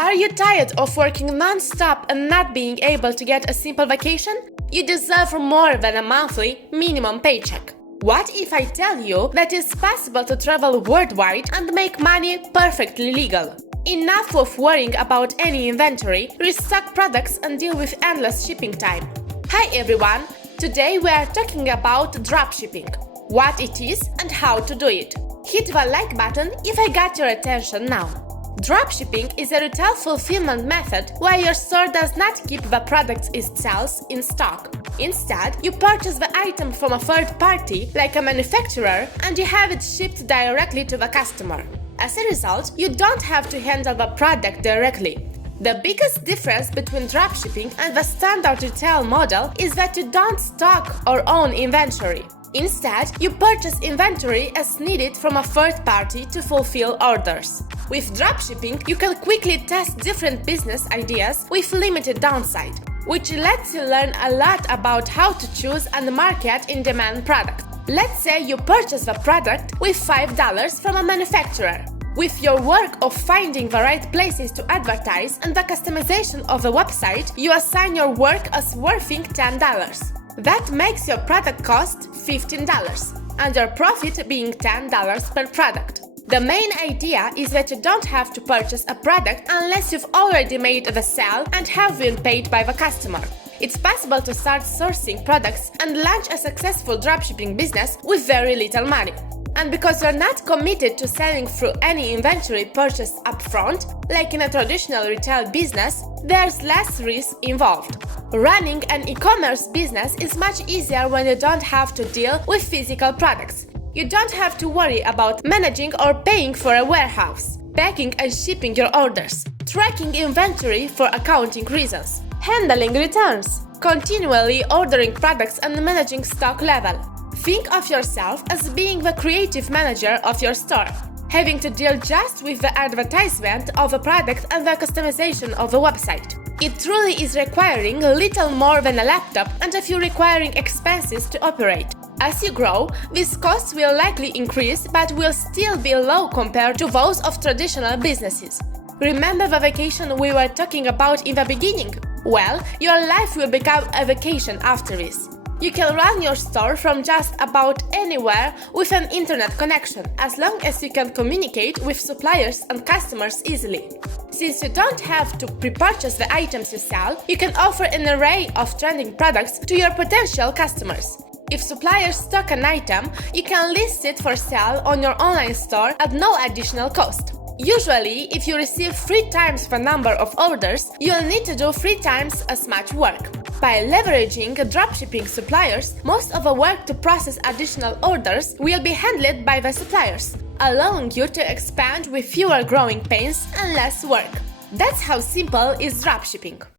Are you tired of working non-stop and not being able to get a simple vacation? You deserve more than a monthly minimum paycheck. What if I tell you that it's possible to travel worldwide and make money perfectly legal? Enough of worrying about any inventory, restock products and deal with endless shipping time. Hi everyone! Today we are talking about dropshipping, what it is and how to do it. Hit the like button if I got your attention now. Dropshipping is a retail fulfillment method where your store does not keep the products it sells in stock. Instead, you purchase the item from a third party, like a manufacturer, and you have it shipped directly to the customer. As a result, you don't have to handle the product directly. The biggest difference between dropshipping and the standard retail model is that you don't stock or own inventory. Instead, you purchase inventory as needed from a third party to fulfill orders. With dropshipping, you can quickly test different business ideas with limited downside, which lets you learn a lot about how to choose and market in-demand products. Let's say you purchase a product with $5 from a manufacturer. With your work of finding the right places to advertise and the customization of the website, you assign your work as worth $10. That makes your product cost $15 and your profit being $10 per product. The main idea is that you don't have to purchase a product unless you've already made the sale and have been paid by the customer. It's possible to start sourcing products and launch a successful dropshipping business with very little money. And because you're not committed to selling through any inventory purchased upfront, like in a traditional retail business, there's less risk involved. Running an e-commerce business is much easier when you don't have to deal with physical products. You don't have to worry about managing or paying for a warehouse, packing and shipping your orders, tracking inventory for accounting reasons, handling returns, continually ordering products and managing stock level. Think of yourself as being the creative manager of your store, having to deal just with the advertisement of a product and the customization of a website. It truly is requiring little more than a laptop and a few requiring expenses to operate. As you grow, these costs will likely increase but will still be low compared to those of traditional businesses. Remember the vacation we were talking about in the beginning? Well, your life will become a vacation after this. You can run your store from just about anywhere with an internet connection, as long as you can communicate with suppliers and customers easily. Since you don't have to pre-purchase the items you sell, you can offer an array of trending products to your potential customers. If suppliers stock an item, you can list it for sale on your online store at no additional cost. Usually, if you receive 3 times the number of orders, you'll need to do 3 times as much work. By leveraging dropshipping suppliers, most of the work to process additional orders will be handled by the suppliers, allowing you to expand with fewer growing pains and less work. That's how simple is dropshipping.